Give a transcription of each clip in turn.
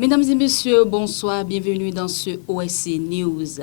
Mesdames et messieurs, bonsoir, bienvenue dans ce OSC News.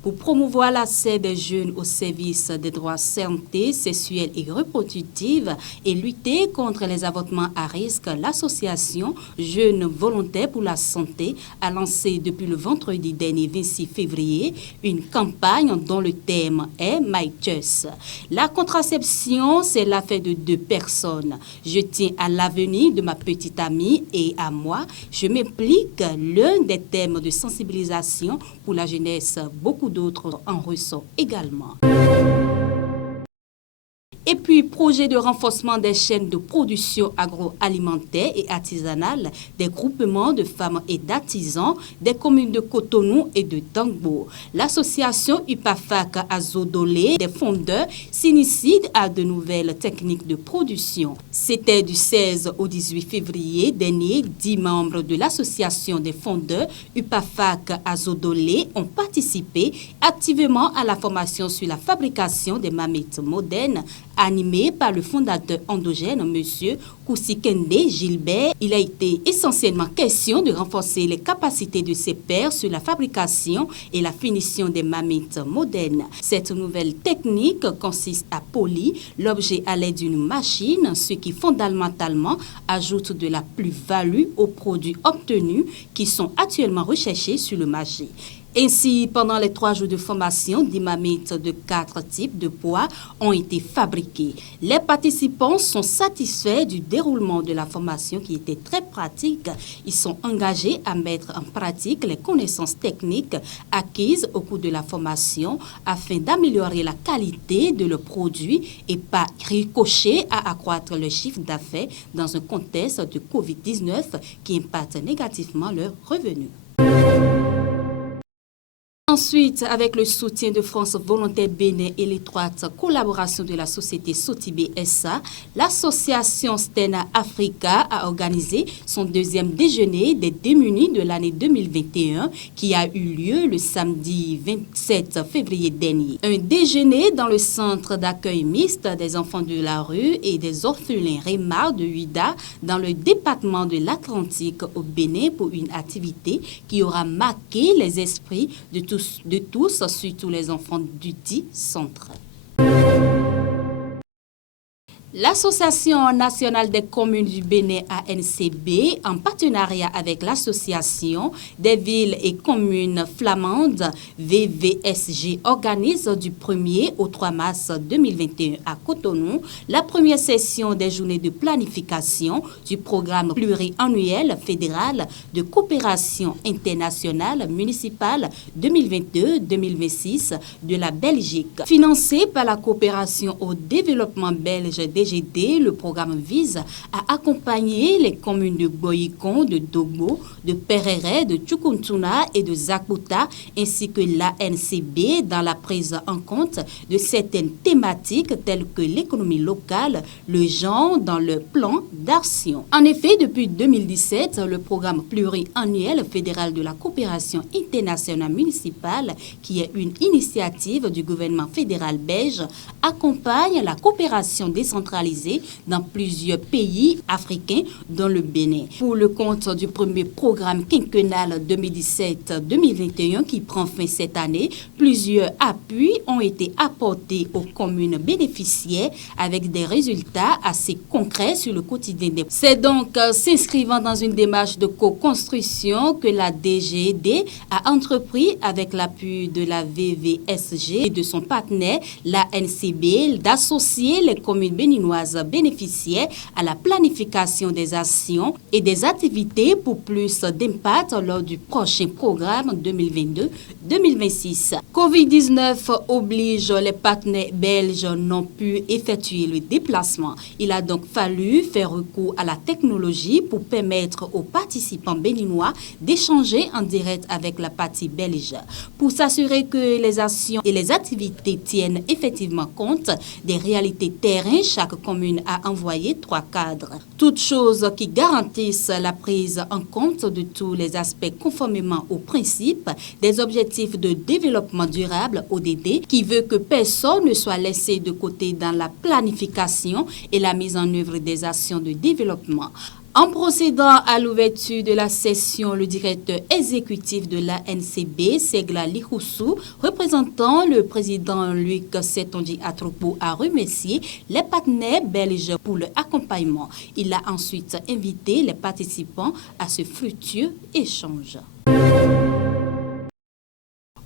Pour promouvoir l'accès des jeunes au service des droits santé sexuelle et reproductive et lutter contre les avortements à risque, l'association Jeunes Volontaires pour la Santé a lancé depuis le vendredi dernier 26 février une campagne dont le thème est My Choice. La contraception, c'est l'affaire de deux personnes. Je tiens à l'avenir de ma petite amie et à moi. Je m'implique l'un des thèmes de sensibilisation pour la jeunesse. Beaucoup d'autres en ressortent également. Et puis, projet de renforcement des chaînes de production agroalimentaire et artisanale, des groupements de femmes et d'artisans, des communes de Cotonou et de Dangbo. L'association UPAFAC Azodolé, des fondeurs, s'initie à de nouvelles techniques de production. C'était du 16 au 18 février dernier. 10 membres de l'association des fondeurs UPAFAC Azodolé ont participé activement à la formation sur la fabrication des mamettes modernes, animé par le fondateur endogène, M. Koussikende Gilbert. Il a été essentiellement question de renforcer les capacités de ses pairs sur la fabrication et la finition des mamettes modernes. Cette nouvelle technique consiste à polir l'objet à l'aide d'une machine, ce qui fondamentalement ajoute de la plus-value aux produits obtenus qui sont actuellement recherchés sur le marché. Ainsi, pendant les 3 jours de formation, 10 mamettes de 4 types de poids ont été fabriquées. Les participants sont satisfaits du déroulement de la formation qui était très pratique. Ils sont engagés à mettre en pratique les connaissances techniques acquises au cours de la formation afin d'améliorer la qualité de leurs produits et pas ricocher à accroître le chiffre d'affaires dans un contexte de COVID-19 qui impacte négativement leurs revenus. Ensuite, avec le soutien de France Volontaire Bénin et l'étroite collaboration de la société Sotibé SA, l'association Stena Africa a organisé son deuxième déjeuner des démunis de l'année 2021 qui a eu lieu le samedi 27 février dernier. Un déjeuner dans le centre d'accueil mixte des enfants de la rue et des orphelins Rémar de Huida dans le département de l'Atlantique au Bénin pour une activité qui aura marqué les esprits de tous, surtout les enfants du dit centre. L'Association nationale des communes du Bénin ANCB, en partenariat avec l'Association des villes et communes flamandes VVSG, organise du 1er au 3 mars 2021 à Cotonou la première session des journées de planification du programme pluriannuel fédéral de coopération internationale municipale 2022-2026 de la Belgique. Financé par la coopération au développement belge DGD, le programme vise à accompagner les communes de Boyikon, de Dogbo, de Perere, de Tchukuntuna et de Zakouta, ainsi que l'ANCB dans la prise en compte de certaines thématiques telles que l'économie locale, le genre dans le plan d'action. En effet, depuis 2017, le programme pluriannuel fédéral de la coopération internationale municipale, qui est une initiative du gouvernement fédéral belge, accompagne la coopération décentralisée dans plusieurs pays africains, dont le Bénin. Pour le compte du premier programme quinquennal 2017-2021 qui prend fin cette année, plusieurs appuis ont été apportés aux communes bénéficiaires avec des résultats assez concrets sur le quotidien. C'est donc s'inscrivant dans une démarche de co-construction que la DGD a entrepris avec l'appui de la VVSG et de son partenaire, la NCB, d'associer les communes béninoises bénéficiaires à la planification des actions et des activités pour plus d'impact lors du prochain programme 2022-2026. Covid-19 oblige les partenaires belges n'ont pu effectuer le déplacement. Il a donc fallu faire recours à la technologie pour permettre aux participants béninois d'échanger en direct avec la partie belge. Pour s'assurer que les actions et les activités tiennent effectivement compte des réalités terrain, chaque commune a envoyé 3 cadres. Toutes choses qui garantissent la prise en compte de tous les aspects conformément aux principes des objectifs de développement durable ODD, qui veut que personne ne soit laissé de côté dans la planification et la mise en œuvre des actions de développement. En procédant à l'ouverture de la session, le directeur exécutif de l'ANCB, Segla Likoussou, représentant le président Luc Setonji Atropo, a remercié les partenaires belges pour leur accompagnement. Il a ensuite invité les participants à ce fructueux échange.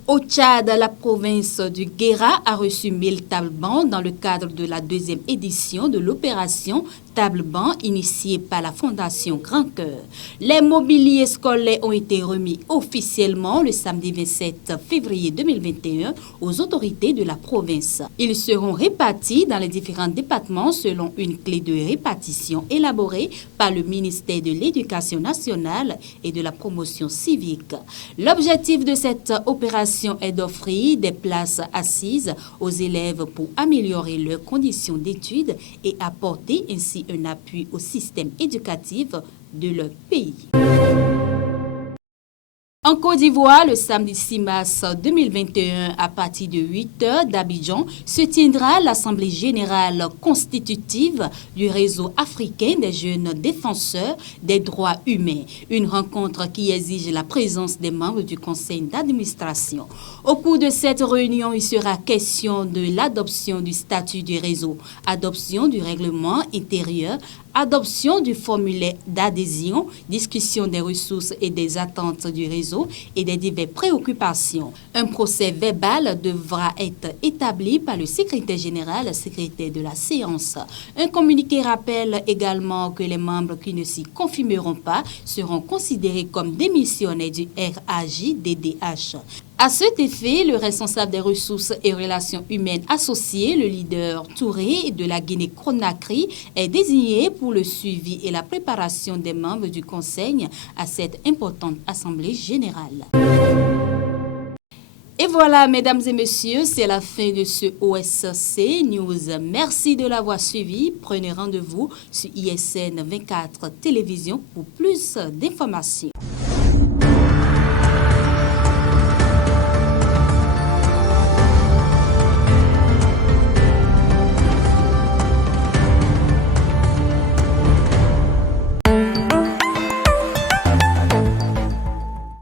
Au Tchad, la province du Guéra a reçu 1000 tables-bancs dans le cadre de la deuxième édition de l'opération table-banc initiée par la Fondation Grand Cœur. Les mobiliers scolaires ont été remis officiellement le samedi 27 février 2021 aux autorités de la province. Ils seront répartis dans les différents départements selon une clé de répartition élaborée par le ministère de l'Éducation nationale et de la promotion civique. L'objectif de cette opération est d'offrir des places assises aux élèves pour améliorer leurs conditions d'études et apporter ainsi un appui au système éducatif de leur pays. En Côte d'Ivoire, le samedi 6 mars 2021, à partir de 8h d'Abidjan, se tiendra l'Assemblée générale constitutive du réseau africain des jeunes défenseurs des droits humains. Une rencontre qui exige la présence des membres du conseil d'administration. Au cours de cette réunion, il sera question de l'adoption du statut du réseau, adoption du règlement intérieur, adoption du formulaire d'adhésion, discussion des ressources et des attentes du réseau et des diverses préoccupations. Un procès verbal devra être établi par le secrétaire général, secrétaire de la séance. Un communiqué rappelle également que les membres qui ne s'y confirmeront pas seront considérés comme démissionnaires du RAJDDH. À cet effet, le responsable des ressources et relations humaines associées, le leader Touré de la Guinée-Conakry, est désigné pour le suivi et la préparation des membres du Conseil à cette importante Assemblée générale. Et voilà, mesdames et messieurs, c'est la fin de ce OSC News. Merci de l'avoir suivi. Prenez rendez-vous sur ISN 24 Télévision pour plus d'informations.